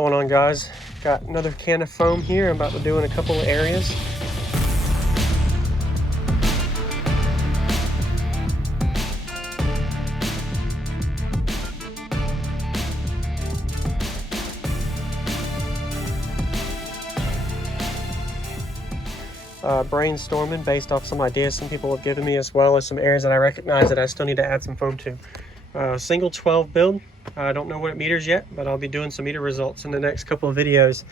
going on, guys? Got another can of foam here. I'm about to do in a couple of areas. Brainstorming based off some ideas some people have given me, as well as some areas that I recognize that I still need to add some foam to. Single 12 build. I don't know what it meters yet, but I'll be doing some meter results in the next couple of videos.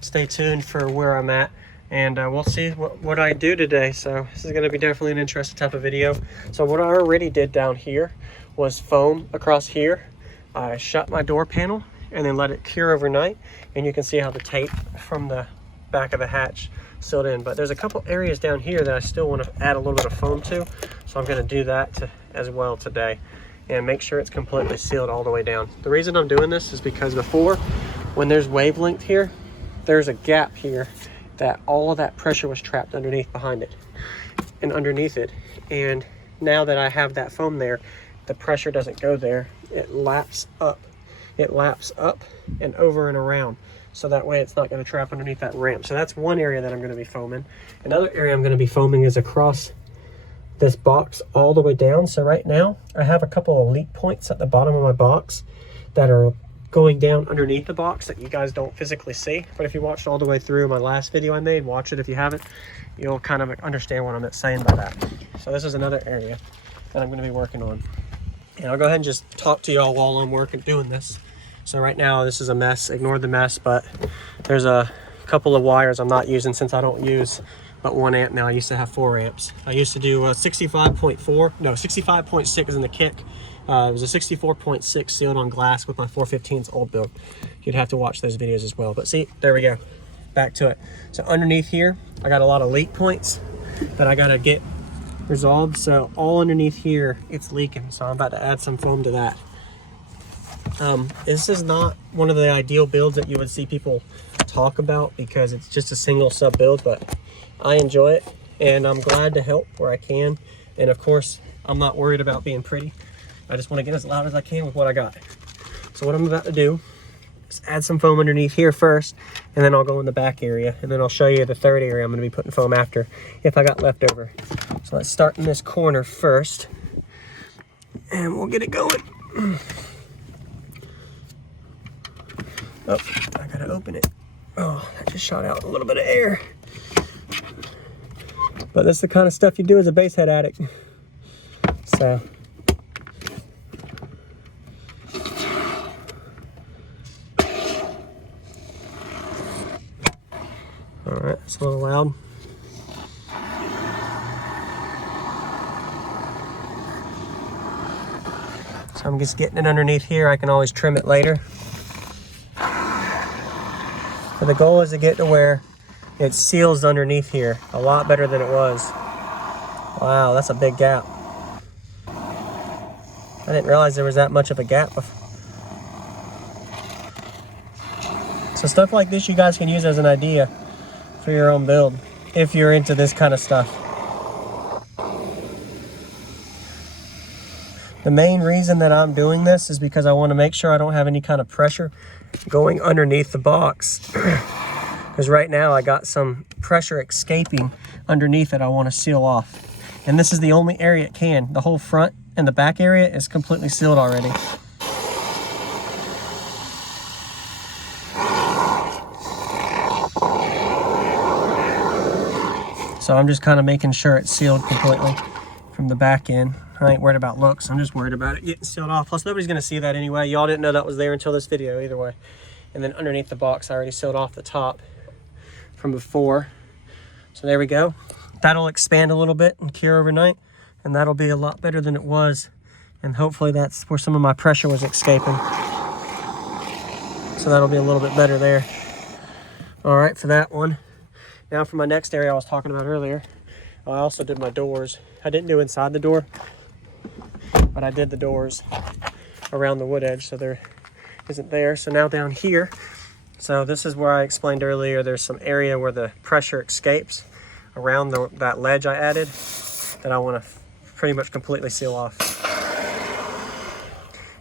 Stay tuned for where I'm at, and we'll see what I do today. So this is going to be definitely an interesting type of video. So what I already did down here was foam across here. I shut my door panel and then let it cure overnight, and you can see how the tape from the back of the hatch sealed in. But there's a couple areas down here that I still want to add a little bit of foam to, so I'm going to do that as well today, and make sure it's completely sealed all the way down. The reason I'm doing this is because before, when there's wavelength here, there's a gap here that all of that pressure was trapped underneath behind it and underneath it. And now that I have that foam there, the pressure doesn't go there. It laps up. It laps up and over and around. So that way it's not going to trap underneath that ramp. So that's one area that I'm going to be foaming. Another area I'm going to be foaming is across this box all the way down. So right now I have a couple of leak points at the bottom of my box that are going down underneath the box that you guys don't physically see. But if you watched all the way through my last video I made, watch it if you haven't, you'll kind of understand what I'm saying by that. So this is another area that I'm going to be working on. And I'll go ahead and just talk to y'all while I'm working doing this. So right now this is a mess, ignore the mess, but there's a couple of wires I'm not using since I don't use but 1 amp now. I used to have 4 amps. I used to do 65.6 is in the kick. It was a 64.6 sealed on glass with my 415s old build. You'd have to watch those videos as well. But see, there we go, back to it. So underneath here, I got a lot of leak points that I gotta get resolved. So all underneath here, it's leaking. So I'm about to add some foam to that. This is not one of the ideal builds that you would see people talk about because it's just a single sub build, but I enjoy it and I'm glad to help where I can. And of course, I'm not worried about being pretty. I just want to get as loud as I can with what I got. So what I'm about to do is add some foam underneath here first, and then I'll go in the back area, and then I'll show you the third area I'm going to be putting foam after if I got left over. So let's start in this corner first, and we'll get it going. Oh, I gotta open it. Oh, that just shot out a little bit of air. But that's the kind of stuff you do as a bass head addict. So. All right, it's a little loud. So I'm just getting it underneath here. I can always trim it later. But the goal is to get to where it seals underneath here a lot better than it was. Wow, that's a big gap. I didn't realize there was that much of a gap. So stuff like this you guys can use as an idea for your own build if you're into this kind of stuff. The main reason that I'm doing this is because I want to make sure I don't have any kind of pressure going underneath the box. Because right now I got some pressure escaping underneath it I want to seal off. And this is the only area it can. The whole front and the back area is completely sealed already. So I'm just kind of making sure it's sealed completely from the back end. I ain't worried about looks, I'm just worried about it getting sealed off. Plus nobody's gonna see that anyway. Y'all didn't know that was there until this video either way. And then underneath the box, I already sealed off the top from before. So there we go. That'll expand a little bit and cure overnight, and that'll be a lot better than it was. And hopefully that's where some of my pressure was escaping. So that'll be a little bit better there. All right, for that one. Now for my next area I was talking about earlier, I also did my doors. I didn't do inside the door, but I did the doors around the wood edge, so there isn't there. So now down here, so this is where I explained earlier, there's some area where the pressure escapes around that ledge I added that I want to pretty much completely seal off.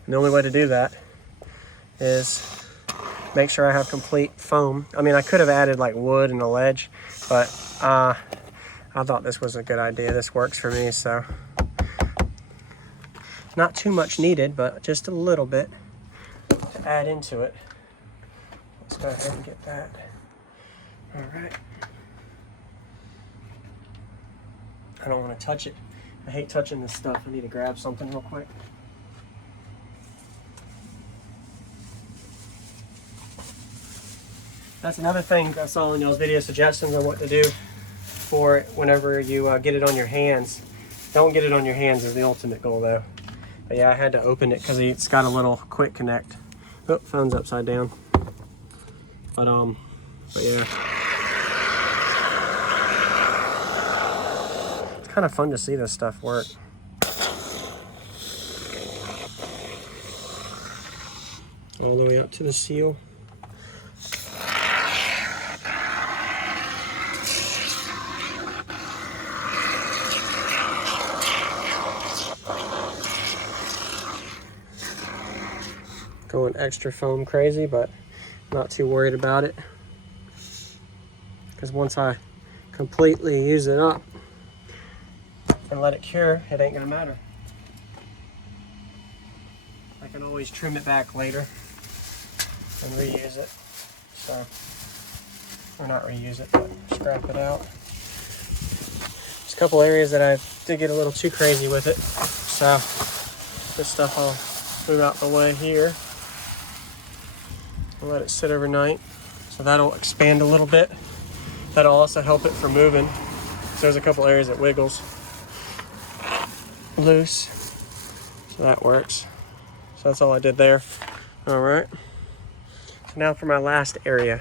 And the only way to do that is make sure I have complete foam. I mean, I could have added like wood and a ledge, but I thought this was a good idea. This works for me, so not too much needed, but just a little bit to add into it. Let's go ahead and get that. All right. I don't want to touch it. I hate touching this stuff. I need to grab something real quick. That's another thing I saw in y'all's video suggestions on what to do for it whenever you get it on your hands. Don't get it on your hands is the ultimate goal though. But yeah, I had to open it because it's got a little quick connect. Oh, phone's upside down. But yeah. It's kind of fun to see this stuff work. All the way up to the seal. Going extra foam crazy, but not too worried about it. Because once I completely use it up and let it cure, it ain't gonna matter. I can always trim it back later and reuse it. So, or not reuse it, but scrap it out. There's a couple areas that I did get a little too crazy with it. So, this stuff I'll move out the way here. I'll let it sit overnight. So that'll expand a little bit. That'll also help it from moving. So there's a couple areas that wiggles loose. So that works. So that's all I did there. All right. So now for my last area.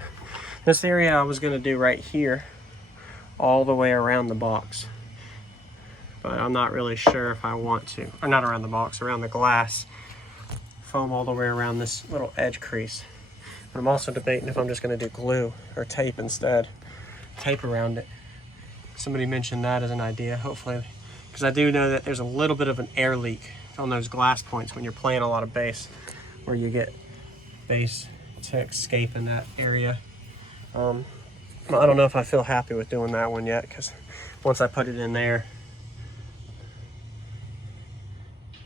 This area I was gonna do right here, all the way around the box. But I'm not really sure if I want to. Or not around the box, around the glass. Foam all the way around this little edge crease. But I'm also debating if I'm just gonna do glue or tape instead. Tape around it. Somebody mentioned that as an idea, hopefully. Because I do know that there's a little bit of an air leak on those glass points when you're playing a lot of bass, where you get bass to escape in that area. I don't know if I feel happy with doing that one yet, because once I put it in there,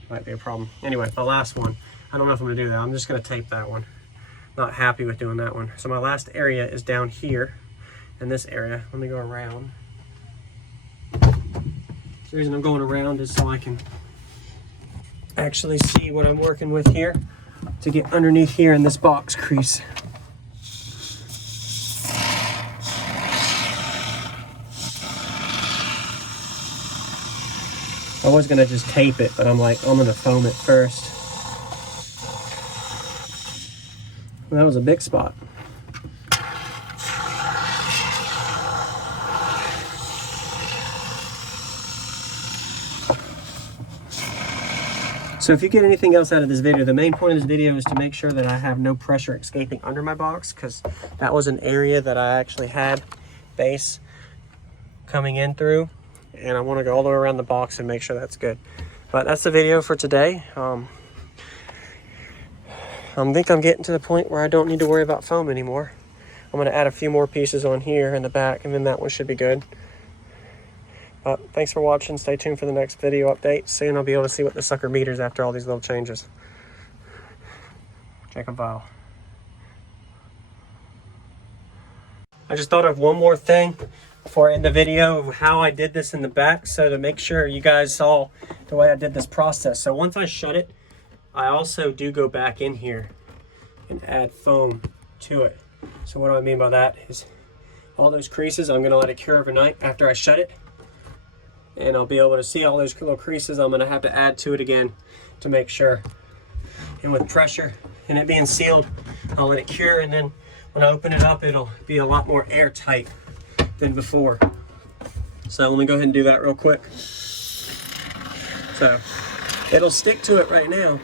might be a problem. Anyway, the last one, I don't know if I'm gonna do that. I'm just gonna tape that one. Not happy with doing that one. So my last area is down here in this area. Let me go around. The reason I'm going around is so I can actually see what I'm working with here to get underneath here in this box crease. I was gonna just tape it, but I'm like, I'm gonna foam it first. Well, that was a big spot. So if you get anything else out of this video, the main point of this video is to make sure that I have no pressure escaping under my box, because that was an area that I actually had bass coming in through, and I want to go all the way around the box and make sure that's good. But that's the video for today. I think I'm getting to the point where I don't need to worry about foam anymore. I'm going to add a few more pieces on here in the back, and then that one should be good. But thanks for watching. Stay tuned for the next video update. Soon I'll be able to see what the sucker meters after all these little changes. Jacob Vile. I just thought of one more thing before I end the video of how I did this in the back, so to make sure you guys saw the way I did this process. So once I shut it, I also do go back in here and add foam to it. So what do I mean by that is all those creases, I'm gonna let it cure overnight after I shut it. And I'll be able to see all those little creases. I'm gonna have to add to it again to make sure. And with pressure and it being sealed, I'll let it cure, and then when I open it up, it'll be a lot more airtight than before. So let me go ahead and do that real quick. So it'll stick to it right now,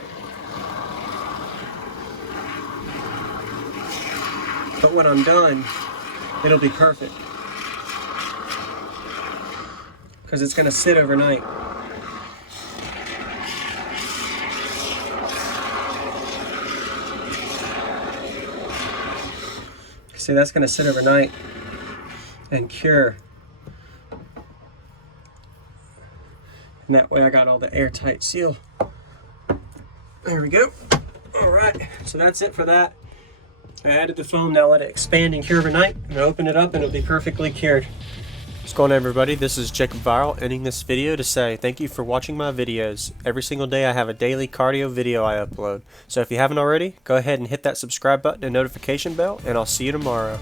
but when I'm done, it'll be perfect, because it's gonna sit overnight. See, that's going to sit overnight and cure. And that way I got all the airtight seal. There we go. All right, so that's it for that. I added the foam, now let it expand and cure overnight, and open it up and it'll be perfectly cured. What's going on, everybody? This is Jacob Viral ending this video to say thank you for watching my videos. Every single day I have a daily cardio video I upload. So if you haven't already, go ahead and hit that subscribe button and notification bell, and I'll see you tomorrow.